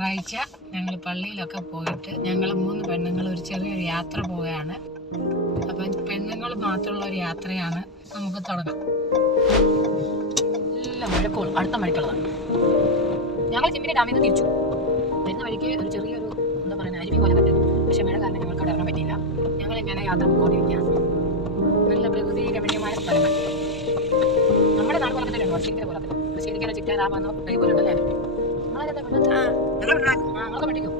ഞായറാഴ്ച ഞങ്ങൾ പള്ളിയിലൊക്കെ പോയിട്ട് ഞങ്ങൾ 3 പെണ്ണുങ്ങൾ ഒരു ചെറിയൊരു യാത്ര പോവുകയാണ്. അപ്പം പെണ്ണുങ്ങൾ മാത്രമുള്ള ഒരു യാത്രയാണ്. നമുക്ക് തുടങ്ങാം. നല്ല മഴക്കോളും, അടുത്ത മഴക്കുള്ളതാണ്. ഞങ്ങൾ ചിമ്മിനി ഡാമിൽ നിന്ന് തിരിച്ചു വരുന്ന വഴിക്ക് ഒരു ചെറിയൊരു എന്താ പറയുക അരുവി പോലെ കണ്ടു. പക്ഷെ മഴ കാരണം ഞങ്ങൾക്ക് അവിടെ ഇറങ്ങാൻ പറ്റിയില്ല. ഞങ്ങളിങ്ങനെ യാത്ര പോയിക്കൊണ്ടിരിക്കുകയാണ്. നല്ല പ്രകൃതി രമണീയമായ സ്ഥലങ്ങൾ. നമ്മുടെ നാട് പോലെ തന്നെ വർഷിക്കുന്ന പോലെ തന്നെ ശരിക്കും ചിറ്റാറാമെന്നോ കുട്ടൈ പോലെ ഉണ്ടല്ലേ. ഞങ്ങളൊക്കെ പഠിക്കും.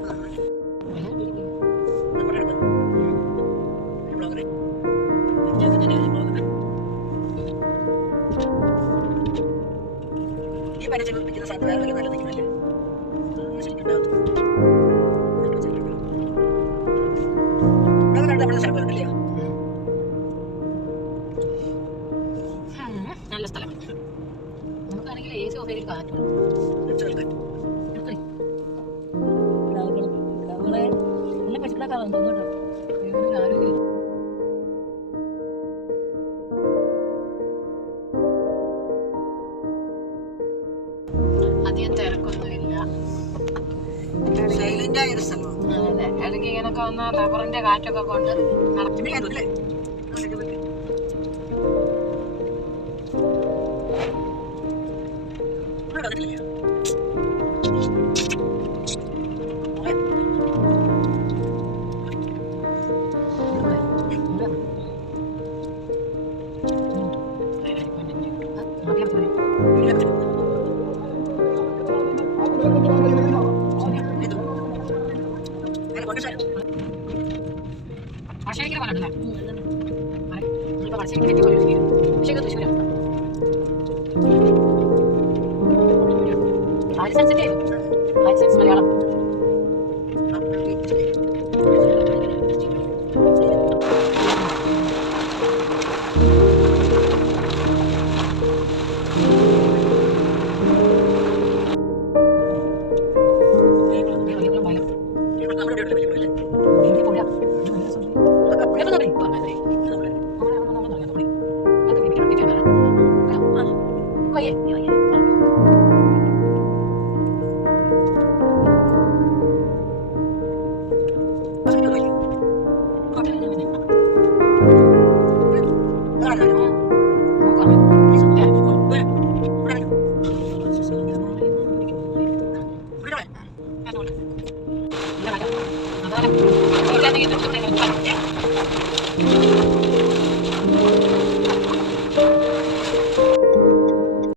നല്ല സ്ഥലം. നമുക്കാണെങ്കിൽ ഏത് ഓഫയിൽ കാറ്റും അധികം തിരക്കൊന്നുമില്ല. അതെ, ഇടയ്ക്ക് ഇങ്ങനൊക്കെ വന്ന റബ്ബറിന്റെ കാറ്റൊക്കെ കൊണ്ട് നടത്തി. പക്ഷേക്കിന് പോലെ ഉണ്ടല്ലേ, നമ്മളിപ്പോൾ പക്ഷേക്ക് തെറ്റി പോലെ പക്ഷേ തൃശ്ശൂരാണ്. ആര്യസൻസിന്റെ ആര്യസൻസ് മലയാളം